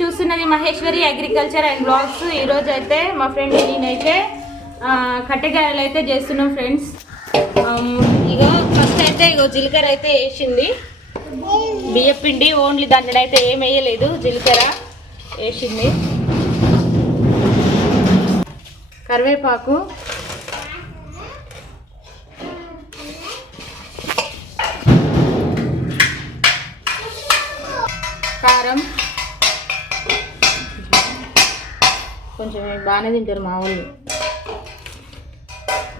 చూస్తున్నది Maheshwari agriculture and blogs. ఈరోజు అయితే మా ఫ్రెండ్ నేనైతే ఆ, అయితే చేస్తున్నాం ఫ్రెండ్స్. ఇక ఫస్ట్ అయితే ఇగో జీలకర్ర అయితే వేసింది. బియ్యపిండి ఓన్లీ దాంట్లో అయితే ఏం వేయలేదు జీలకర్ర వేసింది. కరివేపాకు కొంచెం బాగానే తింటారు మా వాళ్ళు.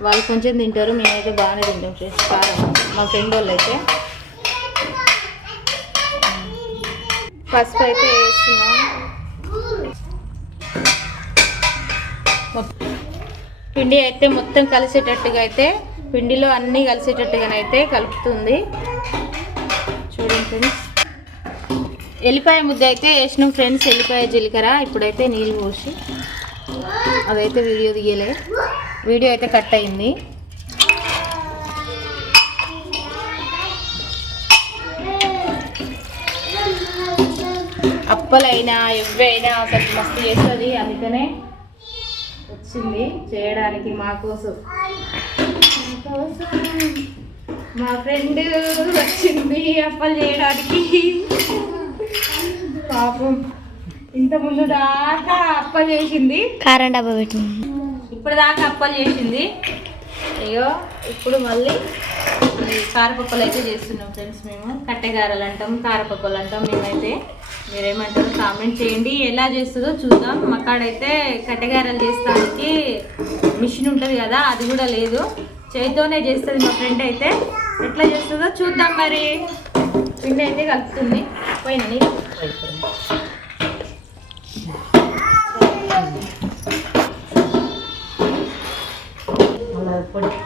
వాళ్ళు కొంచెం తింటారు మేమైతే బాగానే తింటాం ఫ్రెండ్స్ కారం. మా ఫ్రెండ్ వాళ్ళు అయితే. పసుపు అయితే వేస్తున్నాం. పిండి అయితే మొత్తం కలిసేటట్టుగా అయితే పిండిలో అన్నీ కలిసేటట్టుగానైతే కలుపుతుంది. చూడండి ఫ్రెండ్స్. ఎల్లిపాయ ముద్ద అయితే వేసినాం ఫ్రెండ్స్ ఎల్లిపాయ జీలకర్ర ఇప్పుడైతే నీళ్ళు పోసి. అదైతే వీడియో దిగలే వీడియో అయితే కట్ అయింది. అప్పలైనా ఎవైనా అసలు మస్తు చేస్తుంది అందుకనే వచ్చింది చేయడానికి మాకోసం మా కోసం మా ఫ్రెండ్ వచ్చింది అప్పలు చేయడానికి. పాపం. ఇంత ముందు దాకా అప్పలు చేసింది. కారం డబ్బా పెట్టింది ఇప్పుడు దాకా అప్పలు చేసింది. అయ్యో ఇప్పుడు మళ్ళీ కారపప్పలు అయితే చేస్తున్నాం ఫ్రెండ్స్ మేము. కట్టెగారలు అంటాం కారపప్పలు అంటాం మేమైతే. మీరేమంటారో కామెంట్ చేయండి. ఎలా చేస్తుందో చూద్దాం. మా కాడైతే కట్టెగారలు చేస్తానికి మిషన్ ఉంటుంది కదా అది కూడా లేదు. చేతితోనే చేస్తుంది మా ఫ్రెండ్ అయితే. ఎట్లా చేస్తుందో చూద్దాం మరి. పిండి అయితే కలుపుతుంది. పోయినా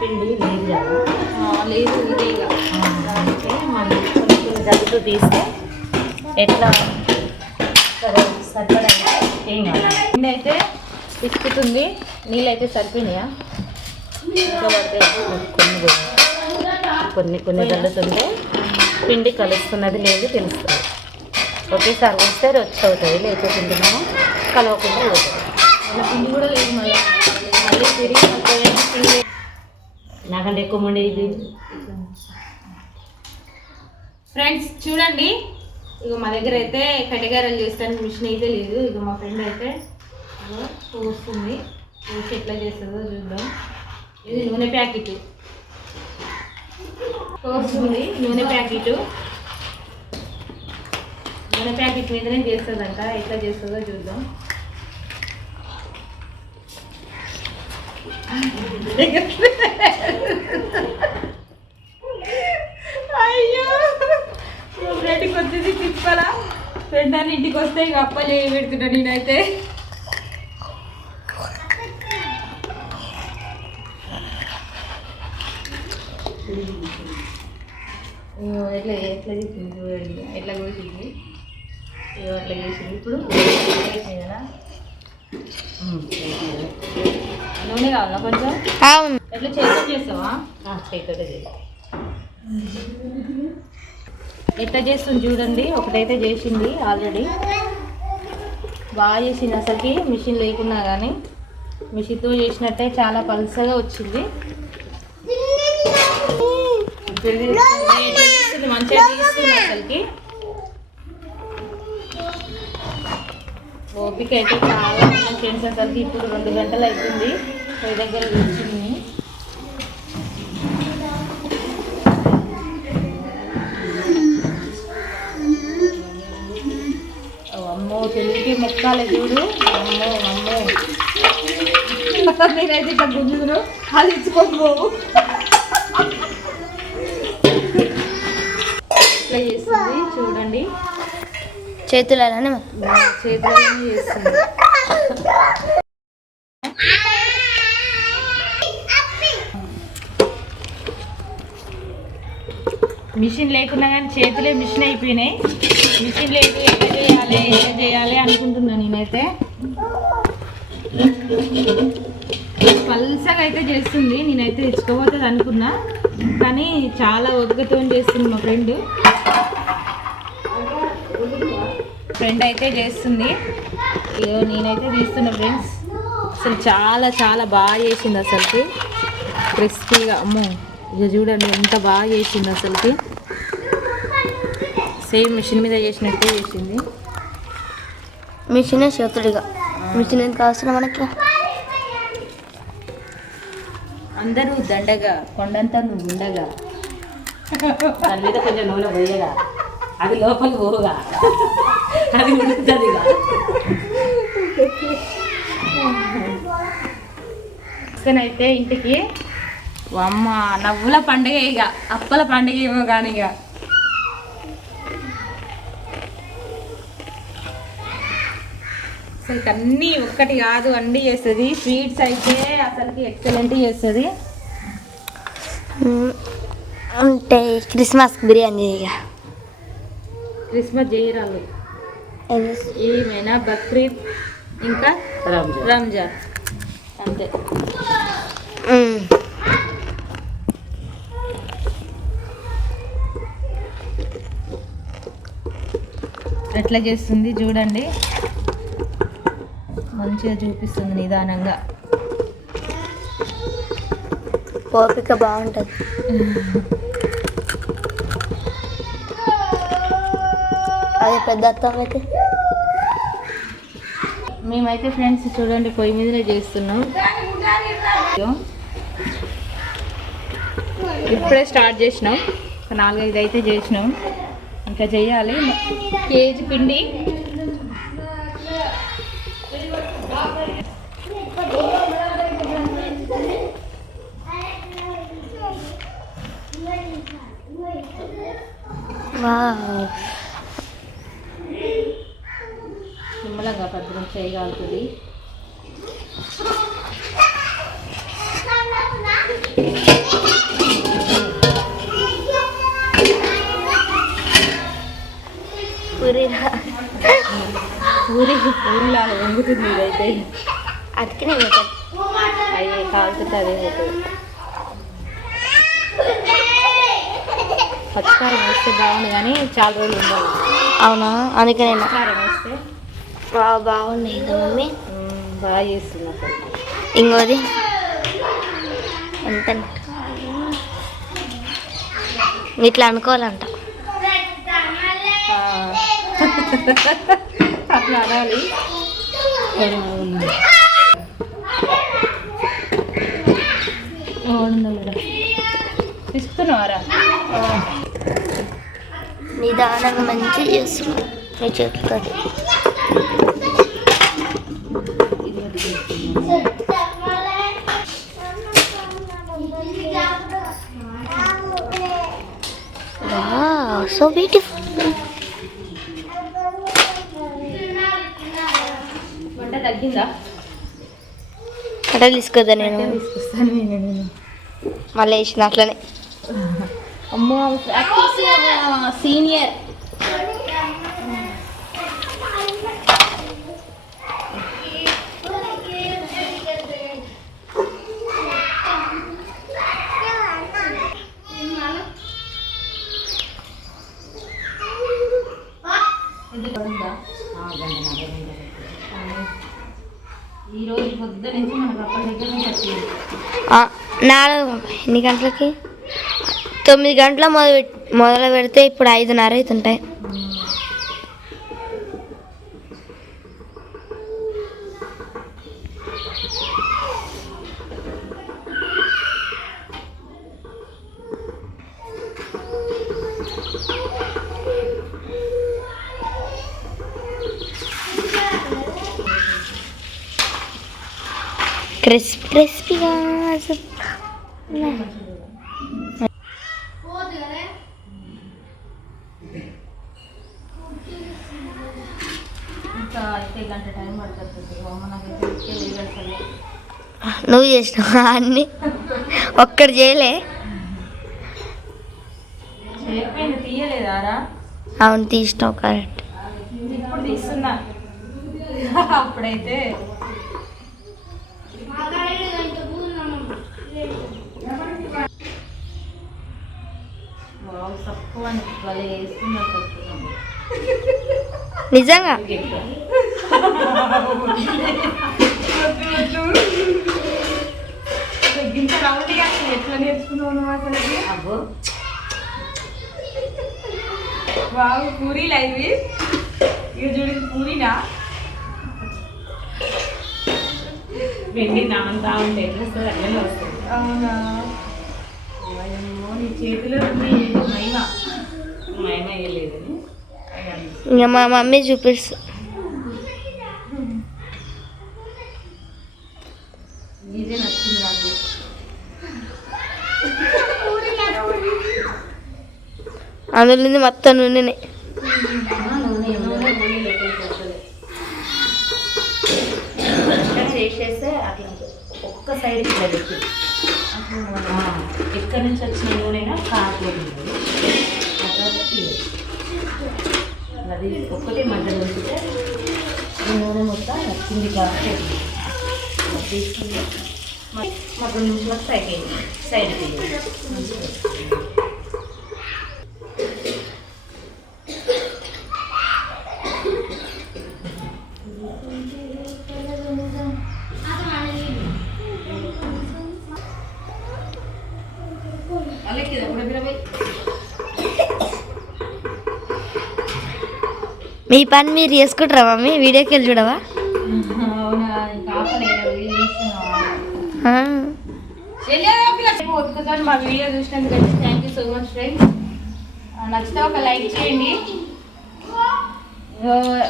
పిండి లేదు. కదా లేదు ఇదే దానికి మనం కొన్ని తీస్తే ఎట్లా సరే సరిపడా ఏం కాదు. పిండి అయితే పిసుకుతుంది నీళ్ళైతే అయితే సరిపోయినాయా కొన్ని కొన్ని కొన్ని కొన్ని పిండి కలుస్తున్నది లేదు తెలుస్తుంది. ఒకేసారి వస్తే రొచ్చు అవుతుంది లేకపోతే మనం కలవకుండా పోతుంది పిండి కూడా లేదు మళ్ళీ. మళ్ళీ తిరిగి పిండి నాకంటే ఎక్కువ మంది ఇది. ఫ్రెండ్స్ చూడండి. ఇక మా దగ్గర అయితే కటిగారలు చేస్తానికి మిషన్ అయితే లేదు. ఇక మా ఫ్రెండ్ అయితే ఇగో పోస్తుంది పోసి ఎట్లా చేస్తుందో చూద్దాం. ఇది నూనె ప్యాకెట్. పోస్తుంది నూనె ప్యాకెట్. నూనె ప్యాకెట్ మీదనే చేస్తుందంట. ఎట్లా చేస్తుందో చూద్దాం. అయ్యో. ఫ్రెండ్కి వచ్చేసి తిప్పలా. ఫ్రెండ్ అని ఇంటికి వస్తే ఇక అప్పలే పెడుతున్నా నేనైతే. ఎట్లా ఎట్లా చేసింది చూడండి. ఎట్లా కోసింది? అట్లా చేసింది. ఇప్పుడు కదా. నూనె కావాలా కొంచెం అవును. ఎట్లా చేతితో చేస్తావా చేతితో చేయాలి ఎట్లా చేస్తుంది చూడండి. ఒకటైతే చేసింది ఆల్రెడీ. బాగా చేసింది అసలుకి మిషన్ లేకున్నా కానీ మిషన్తో చేసినట్టే చాలా పలుసగా వచ్చింది? మంచిగా తీస్తుంది అసలుకి. ఓపిక అయితే చాలా ఫ్రెండ్స్ అసలుకి ఇప్పుడు రెండు గంటలు అవుతుంది పోయి దగ్గర కూర్చుని. అమ్మో తెలుగుకి మొక్కాలి చూడు. అమ్మో అమ్మో. నేనైతే ఇక్కడ గుంజుదును అది ఇచ్చుకొని పోవు. ఇట్లా చేస్తుంది చూడండి. చేతులలోనే చేతులనే చేస్తుంది మిషన్ లేకున్నా కానీ చేతులే మిషన్ అయిపోయినాయి. మిషన్ లేదు ఎట్లా చేయాలి ఏం చేయాలి అనుకుంటున్నా నేనైతే. పల్సగా అయితే చేస్తుంది నేనైతే తెచ్చుకోబోతుంది అనుకున్నా. కానీ చాలా ఓపికతో చేస్తుంది మా ఫ్రెండ్. ఫ్రెండ్ అయితే చేస్తుంది. ఇదో నేనైతే తీస్తున్నా ఫ్రెండ్స్ అసలు చాలా చాలా బాగా చేసింది అసలుకి. క్రిస్పీగా అమ్మో ఇక చూడండి ఎంత బాగా చేసింది అసలుకి. సేమ్ మిషన్ మీద చేసినట్టే చేసింది. మిషన్ చేతుడిగా. మిషన్ ఎందుకు అవసరం మనకి? అందరూ దండగా కొండంతా నువ్వు ఉండగా. దాని మీద కొంచెం నూనె పోయగా. అది లోపలికి పోగా అది ఉడుకుతుందిగా అయితే ఇంటికి అమ్మ నవ్వుల పండుగ ఇక అప్పల పండుగ ఏమో కానీ ఇక. అసలు అన్నీ ఒక్కటి కాదు అన్నీ చేస్తుంది. స్వీట్స్ అయితే అసలుకి ఎక్సలెంట్ చేస్తుంది. అంటే క్రిస్మస్ బిర్యానీ ఇక. క్రిస్మస్ చేయరాలు ఏమైనా బక్రీద్ ఇంకా రంజాన్. రంజాన్. అంతే. ఎట్లా చేస్తుంది చూడండి. మంచిగా చూపిస్తుంది నిదానంగా. ఓపిక బాగుంటుంది. అది పెద్ద అత్తం అయితే. మేమైతే ఫ్రెండ్స్ చూడండి పొయ్యి మీదనే చేస్తున్నాం. ఇప్పుడే స్టార్ట్ చేసినాం. ఒక నాలుగైదు అయితే చేసినాం. ఇంకా చేయాలి. కేజీ పిండి. వావ్. పూరి పూరిలాగా వంగుతుంది ఇదైతే. అతికినే పోతుంది అయ్యే కాలుతుంది అదే పోతుంది పచ్చికారం వేస్తే బాగుంది కానీ చాలా రోజులు ఉండాలి. అవునా? అందుకనే పచ్చికారం వేస్తే బాగున్నాయి కదా మమ్మీ. మ్మ్, బాగా చేస్తుంది అసలు. ఇంకోది? ఎంత? ఇట్లా అనుకోవాలంట. మాట్లాడాలి. అట్లా అనాలి ఇస్తున్నావారా నిదానంగా మంచిగా చేస్తున్నాం మీ చేతులతో సో వంట తగ్గిందా? అట్లా తీసుకోదా నేను? తీసుకొస్తాను నేను మళ్ళీ వేసిన అట్లనే. అమ్మో సీనియర్ ఈ రోజు పొద్దు నుంచి మనకు అప్పటి దగ్గర నుంచి వచ్చింది ఆ, నాలుగు ఎన్ని గంటలకి? తొమ్మిది గంటల మొదలు మొదలు పెడితే ఇప్పుడు ఐదున్నర అవుతుంటాయి క్రిస్పీ క్రిస్పీగా ఇంకా అయితే గంట టైం పడుతుంది మనకైతే ఇచ్చే లేదు అసలు నువ్వు చేసినావు అన్నీ? ఒక్కడు చేయలే. అవును తీసినావు కరెక్ట్. ఇప్పుడు తీస్తున్నా. అప్పుడైతే వావ్, తక్కువ అని భలే వేస్తున్నా నిజంగా? ఎట్లా నేర్చుకున్నావు అసలు అబ్బో. వావ్ పూరీలా ఇవి? ఇక చూడండి పూరీనా? వెండి నామంతా ఉంటే ఎట్లా వస్తుంది? అట్లనే వస్తుంది. అవునా? నీ చేతిలో ఉంది. ఇంకా మా మమ్మీ నాకు. అందులో మొత్తం నూనెనే. నూనె నూనె నూనె చేసేస్తే అట్లా ఒక్క సైడ్ ఇట్లా పెట్టి. ఆ, ఎక్కడి నుంచి వచ్చిన నూనెనా కాకపోతుంది అది ఒక్కటే మంటలు ఉంచితే ఈ నూనె మొత్తం కింది కాబట్టి తీసుకుంటే మాకు రెండు నిమిషాలకు సైడ్ సైడ్ మీ పని మీరు చేసుకుంటారా మమ్మీ? వీడియోకి వెళ్ళి చూడవా? మా వీడియో చూసినందుకు thank you so much friends నచ్చితే ఒక లైక్ చేయండి.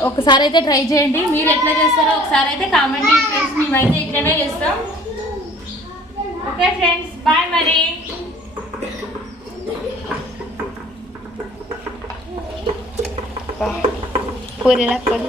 ఒకసారి అయితే ట్రై చేయండి. మీరు ఎట్లా చేస్తారో ఒకసారి అయితే కామెంట్ చేయండి ఫ్రెండ్స్ మేమైతే ఇట్లనే చేస్తాం. ఓకే ఫ్రెండ్స్ బాయ్ మరి. పూరిలా పూరి